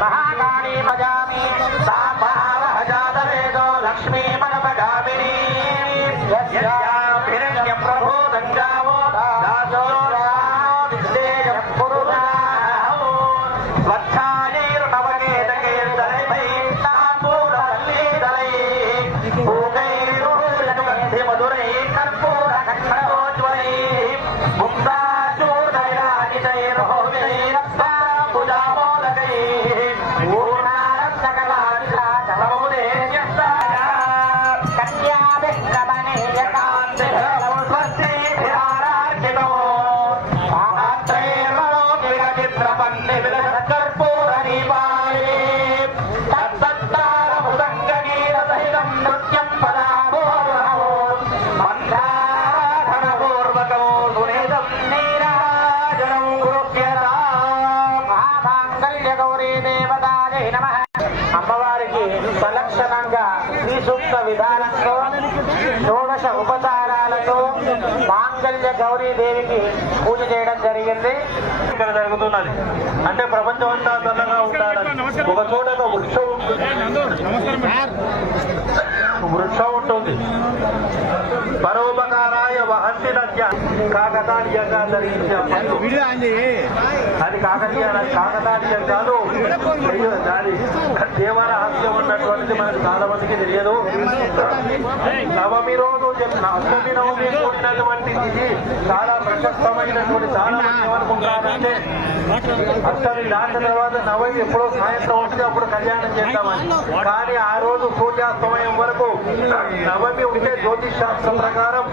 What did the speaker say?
महाकाली भजामि साम्भावहजातवेदो लक्ष्मी मनपगामिनी यस्याभिरण्यं प्रभूतं जावो दासो रामोदिष्टेयं पुरुषाहो स्वच्छायैर्नवकेतकैर्दलैः ताम्बूलवल्लीदलैः पूगैरुरुलगन्धिमधुरैः कर्पूरकण्ठोज्ज्वलैः అమ్మవారికి సలక్షణంగా శ్రీ సూక్త విధానంతో షోడశ ఉపచారాలతో మాంగళ్య గౌరీదేవికి పూజ చేయడం జరిగింది. ఇక్కడ జరుగుతున్నది అంటే ప్రపంచం అంతా చల్లగా ఉండాలని ఒక చోట వృక్షం ఉంటుంది పరోపకారాయ వహంతి నద్య కాకతాళీయంగా జరిగించే అది కాకతాళీయం కాదు. దాని దేవరహస్యం ఉన్నటువంటిది మనకు చాలా మందికి తెలియదు. నవమి రోజు అష్టమి నవమి కూడినటువంటి ఇది చాలా ప్రశస్తమైనటువంటి చాలా మంది ఏమనుకుంటారంటే అష్టమి దాటిన తర్వాత నవమి ఎప్పుడో సాయంత్రం వస్తే అప్పుడు కళ్యాణం చేద్దామని. కానీ ఆ రోజు సూర్యాస్తమయం వరకు నవమి ఉంటే జ్యోతిష్ శాస్త్రం ప్రకారం